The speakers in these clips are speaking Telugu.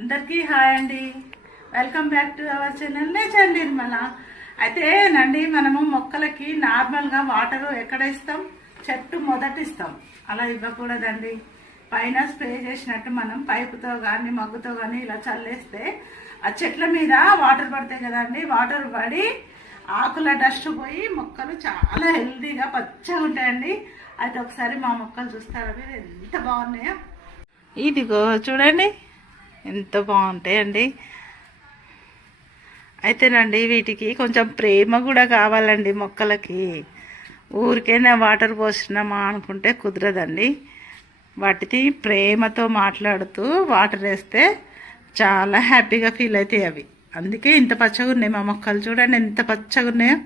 అందరికీ హాయ్ అండి. Welcome back to our channel nature Nirmala. అయితే నండి మనము మొక్కలకి నార్మల్గా వాటర్ ఎక్కడ ఇస్తాం? చెట్టు మొదట ఇస్తాం. అలా ఇవ్వకూడదండి. పైన స్ప్రే చేసినట్టు మనం పైపుతో కానీ మగ్గుతో కానీ ఇలా చల్లేస్తే ఆ చెట్ల మీద వాటర్ పడతాయి కదండి. వాటర్ పడి ఆకుల డస్ట్ పోయి మొక్కలు చాలా హెల్తీగా పచ్చగా ఉంటాయండి. అయితే ఒకసారి మా మొక్కలు చూస్తారా మీరు? ఎంత బాగున్నాయో. ఇదిగో చూడండి. ఎంత బాగుంటాయండి. అయితేనండి వీటికి కొంచెం ప్రేమ కూడా కావాలండి మొక్కలకి. ఊరికైనా వాటర్ పోసినామా అనుకుంటే కుదరదండి. వాటికి ప్రేమతో మాట్లాడుతూ వాటర్ వేస్తే చాలా హ్యాపీగా ఫీల్ అవుతాయి అవి. అందుకే ఇంత పచ్చగా ఉన్నాయి మా మొక్కలు. చూడండి ఎంత పచ్చగా ఉన్నాయో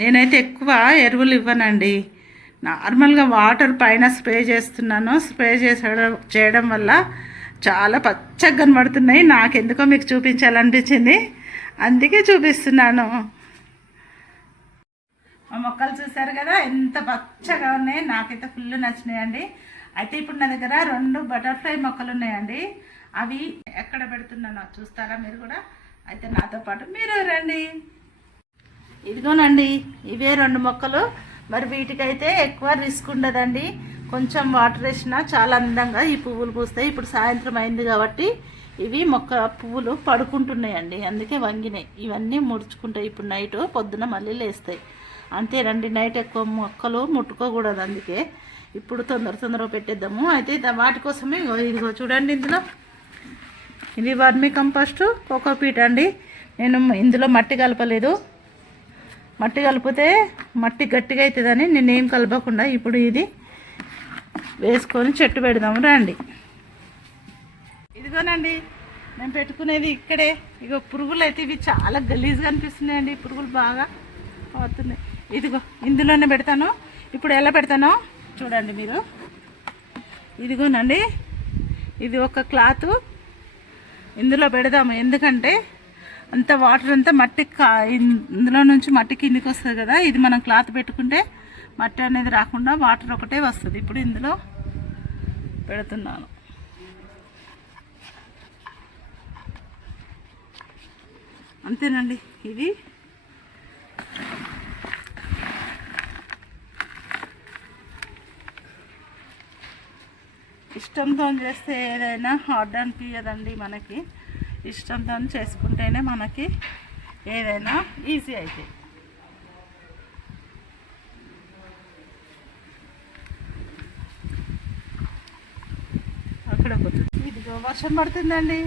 నేనైతే ఎక్కువ ఎరువులు ఇవ్వనండి. నార్మల్గా వాటర్ పైన స్ప్రే చేస్తున్నాను. స్ప్రే చేసడం చేయడం వల్ల చాలా పచ్చగా కనబడుతున్నాయి. నాకెందుకో మీకు చూపించాలనిపించింది. అందుకే చూపిస్తున్నాను. మా మొక్కలు చూసారు కదా ఎంత పచ్చగా ఉన్నాయి. నాకైతే ఫుల్ నచ్చినాయండి. అయితే ఇప్పుడు నా దగ్గర రెండు బటర్ఫ్లై మొక్కలు ఉన్నాయండి. అవి ఎక్కడ పెడుతున్నానో చూస్తారా మీరు కూడా? అయితే నాతో పాటు మీరు రండి. ఇదిగోనండి ఇవే రెండు మొక్కలు. మరి వీటికైతే ఎక్కువ రిస్క్ ఉండదండి. కొంచెం వాటర్ వేసినా చాలా అందంగా ఈ పువ్వులు పూస్తాయి. ఇప్పుడు సాయంత్రం అయింది కాబట్టి ఇవి మొక్క పువ్వులు పడుకుంటున్నాయండి. అందుకే వంగినాయి. ఇవన్నీ ముడుచుకుంటాయి. ఇప్పుడు నైట్ పొద్దున మళ్ళీ లేస్తాయి. అంతేనండి నైట్ ఎక్కువ మొక్కలు ముట్టుకోకూడదు అందుకే. ఇప్పుడు తొందర తొందరగా పెట్టేద్దాము. అయితే వాటి కోసమే ఇదిగో చూడండి ఇందులో. ఇది వర్మి కంపోస్టు కోకోపీట్ అండి. నేను ఇందులో మట్టి కలపలేదు. మట్టి కలిపితే మట్టి గట్టిగా అవుతుందని నేనేం కలపకుండా ఇప్పుడు ఇది వేసుకొని చెట్టు పెడదాము రండి. ఇదిగోనండి నేను పెట్టుకునేది ఇక్కడే. ఇగో పురుగులు అయితే ఇవి చాలా గలీజ్గా అనిపిస్తున్నాయండి. పురుగులు బాగా అవుతున్నాయి. ఇదిగో ఇందులోనే పెడతాను. ఇప్పుడు ఎలా పెడతానో చూడండి మీరు. ఇదిగోనండి ఇది ఒక క్లాత్. ఇందులో పెడదాము. ఎందుకంటే అంత వాటర్ అంతా మట్టి ఇందులో నుంచి మట్టి కిందికి వస్తుంది కదా ఇది మనం క్లాత్ పెట్టుకుంటే మట్టి అనేది రాకుండా వాటర్ ఒకటే వస్తుంది. ఇప్పుడు ఇందులో పెడుతున్నాను. అంతేనండి ఇది ఇష్టంతో చేస్తే ఏదైనా హార్డ్ అనిపించదండి మనకి. ఇష్టంతో చేసుకుంటేనే మనకి ఏదైనా ఈజీ అవుతుంది అక్కడ ఇదిగో వర్షం పడుతుందండి.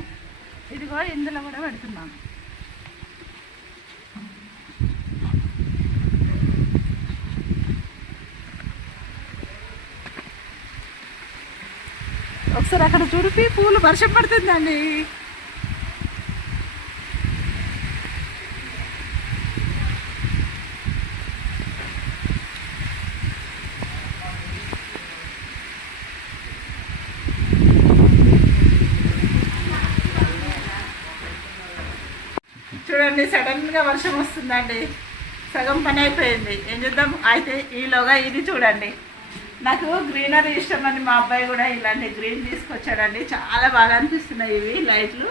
ఇదిగో ఇందులో కూడా పెడుతున్నాను ఒకసారి అక్కడ చుడిపి పూలు వర్షం పడుతుందండి. చూడండి సడన్గా వర్షం వస్తుందండి. సగం పని అయిపోయింది. ఏం చేద్దాం? అయితే ఈలోగా ఇది చూడండి. నాకు గ్రీనరీ ఇష్టం అని మా అబ్బాయి కూడా ఇలాంటి గ్రీన్ తీసుకొచ్చాడండి. చాలా బాగా అనిపిస్తున్నాయి ఇవి లైట్లు.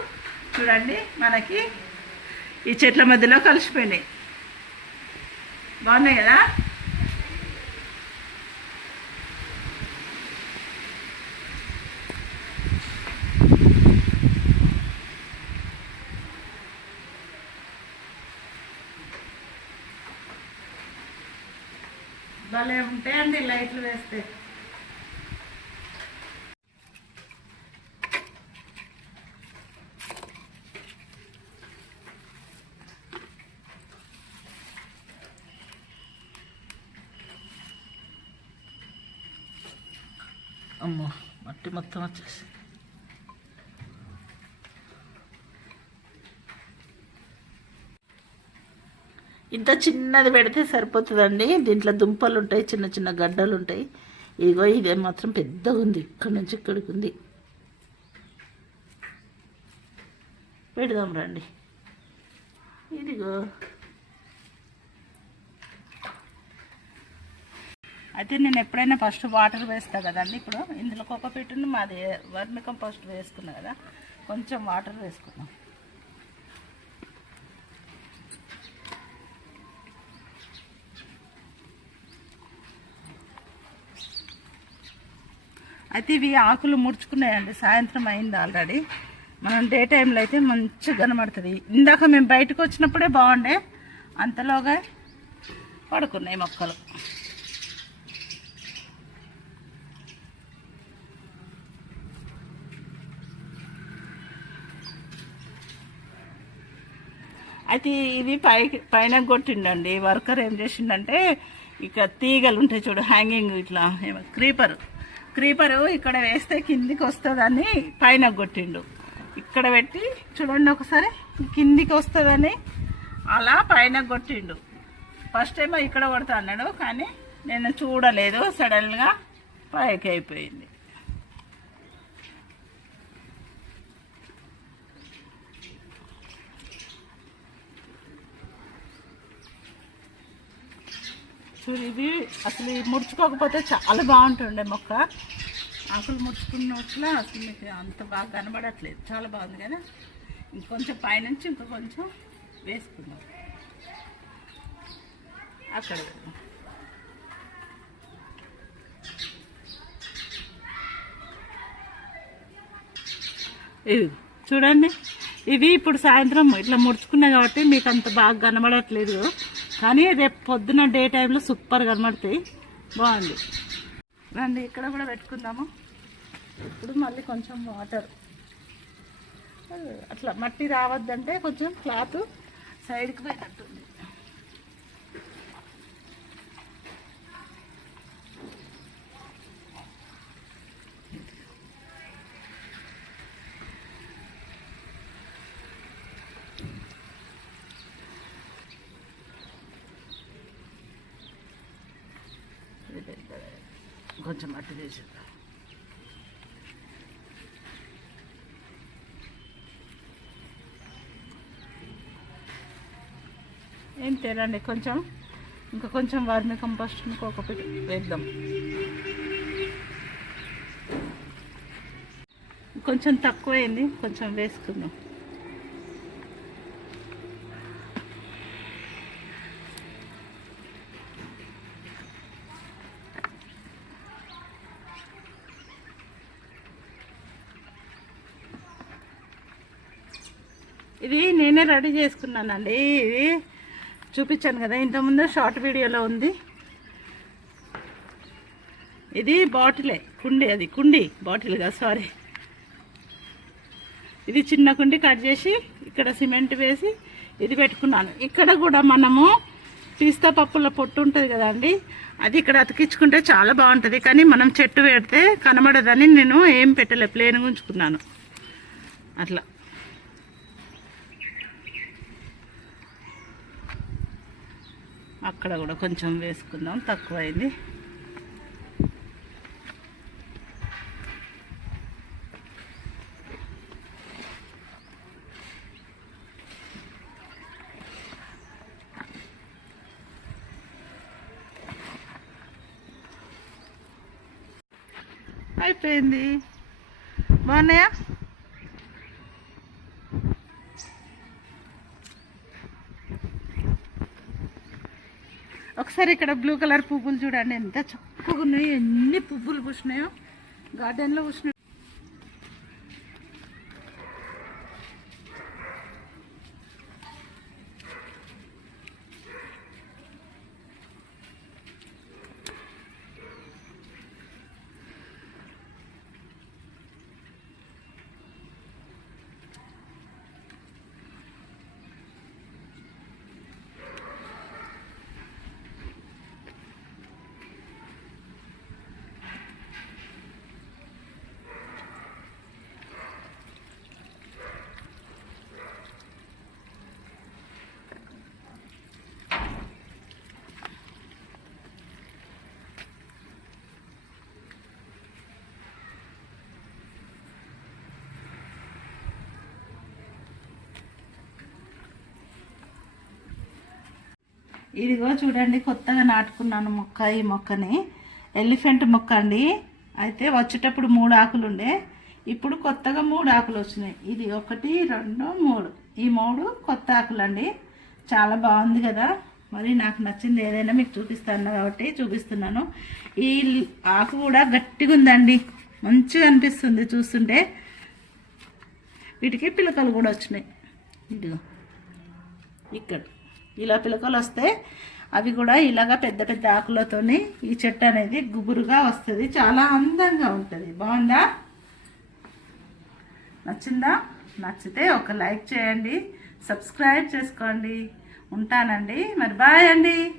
చూడండి మనకి ఈ చెట్ల మధ్యలో కలిసిపోయినాయి. బాగున్నాయి కదా? భలే ఉంటాయండి లైట్లు వేస్తే. అమ్మో మట్టి మొత్తం వచ్చేసి ఇంత చిన్నది పెడితే సరిపోతుందండి. దీంట్లో దుంపలు ఉంటాయి చిన్న చిన్న గడ్డలు ఉంటాయి. ఇదిగో ఇదే మాత్రం పెద్దగా ఉంది. ఇక్కడి నుంచి ఇక్కడికి ఉంది. పెడదాం రండి. ఇదిగో. అయితే నేను ఎప్పుడైనా ఫస్ట్ వాటర్ వేస్తా కదండి. ఇప్పుడు ఇందులో కొప్ప పెట్టుని మాది వర్మి కంపోస్ట్ వేసుకున్నా కదా. కొంచెం వాటర్ వేసుకున్నాం అయితే ఇవి ఆకులు ముడుచుకున్నాయండి. సాయంత్రం అయింది ఆల్రెడీ మనం డే టైంలో అయితే మంచిగా కనబడుతుంది. ఇందాక మేము బయటకు వచ్చినప్పుడే బాగుండే. అంతలోగా పడుకున్నాయి మొక్కలు. అయితే ఇది పైకి పైన కొట్టిండండి. వర్కర్ ఏం చేసిండంటే ఇక తీగలు ఉంటాయి చూడు హ్యాంగింగ్ ఇట్లా ఏమో క్రీపర్ క్రీపరు ఇక్కడ వేస్తే కిందికి వస్తుందని పైన కొట్టిండు. ఇక్కడ పెట్టి చూడండి ఒకసారి కిందికి వస్తుందని అలా పైన కొట్టిండు. ఫస్ట్ ఏమో ఇక్కడ కొడతా అన్నాడు కానీ నేను చూడలేదు సడన్గా పైకి అయిపోయింది. చూడు ఇది అసలు ముడుచుకోకపోతే చాలా బాగుంటుండే మొక్క. ఆకులు ముడుచుకున్న వచ్చిన అసలు మీకు అంత బాగా కనబడట్లేదు. చాలా బాగుంది కదా? ఇంకొంచెం పైనుంచి ఇంకా కొంచెం వేసుకుందాం. అక్కడ ఇది చూడండి. ఇవి ఇప్పుడు సాయంత్రం ఇట్లా ముడుచుకున్నాయి కాబట్టి మీకు అంత బాగా కనబడట్లేదు. కానీ రేపు పొద్దున డే టైంలో సూపర్ కనబడతాయి. బాగుంది. రండి ఇక్కడ కూడా పెట్టుకుందాము. ఇప్పుడు మళ్ళీ కొంచెం వాటర్. అట్లా మట్టి రావద్దంటే కొంచెం క్లాత్ సైడ్కి పోయినట్టుంది ఇది పెద్దది. కొంచెం మట్టి తీసేద్దాం ఏం తేలండి కొంచెం? ఇంకా కొంచెం వర్మి కంపోస్ట్ ఒక పెట్టి వేద్దాం. కొంచెం తక్కువైంది కొంచెం వేసుకుందాం. ఇది నేనే రెడీ చేసుకున్నానండి. ఇది చూపించాను కదా ఇంతకుముందు షార్ట్ వీడియోలో ఉంది. ఇది బాటిలే కుండి అది కుండి బాటిల్ కదా సారీ. ఇది చిన్న కుండి కట్ చేసి ఇక్కడ సిమెంట్ వేసి ఇది పెట్టుకున్నాను. ఇక్కడ కూడా మనము పిస్తా పప్పుల పొట్టు ఉంటుంది కదండి అది ఇక్కడ అతికించుకుంటే చాలా బాగుంటుంది. కానీ మనం చెట్టు పెడితే కనబడదని నేను ఏం పెట్టలే ప్లేన్ ఉంచుకున్నాను అట్లా. అక్కడ కూడా కొంచెం వేసుకుందాం తక్కువైంది. అయిపోయింది. బాగున్నాయా? ఒకసారి ఇక్కడ బ్లూ కలర్ పువ్వులు చూడండి ఎంత చక్కగా ఉన్నాయో ఎన్ని పువ్వులు పూసినాయో. గార్డెన్లో పూసిన ఇదిగో చూడండి కొత్తగా నాటుకున్నాను మొక్క ఈ మొక్కని. ఎలిఫెంట్ మొక్క అండి. అయితే వచ్చేటప్పుడు మూడు ఆకులు ఉండే. ఇప్పుడు కొత్తగా మూడు ఆకులు వచ్చినాయి. ఇది ఒకటి రెండు మూడు. ఈ మూడు కొత్త ఆకులు అండి చాలా బాగుంది కదా. మరి నాకు నచ్చింది ఏదైనా మీకు చూపిస్తాను కాబట్టి చూపిస్తున్నాను. ఈ ఆకు కూడా గట్టిగా ఉందండి. మంచిగా అనిపిస్తుంది చూస్తుంటే. వీటికి పిలకలు కూడా వచ్చినాయి. ఇదిగో ఇక్కడ. ఇలా పిలకలు వస్తే అవి కూడా ఇలాగా పెద్ద పెద్ద ఆకులతోని ఈ చెట్టు అనేది గుబురుగా వస్తుంది. చాలా అందంగా ఉంటుంది. బాగుందా? నచ్చిందా? నచ్చితే ఒక లైక్ చేయండి. సబ్స్క్రైబ్ చేసుకోండి. ఉంటానండి. మరి బాయ్ అండి.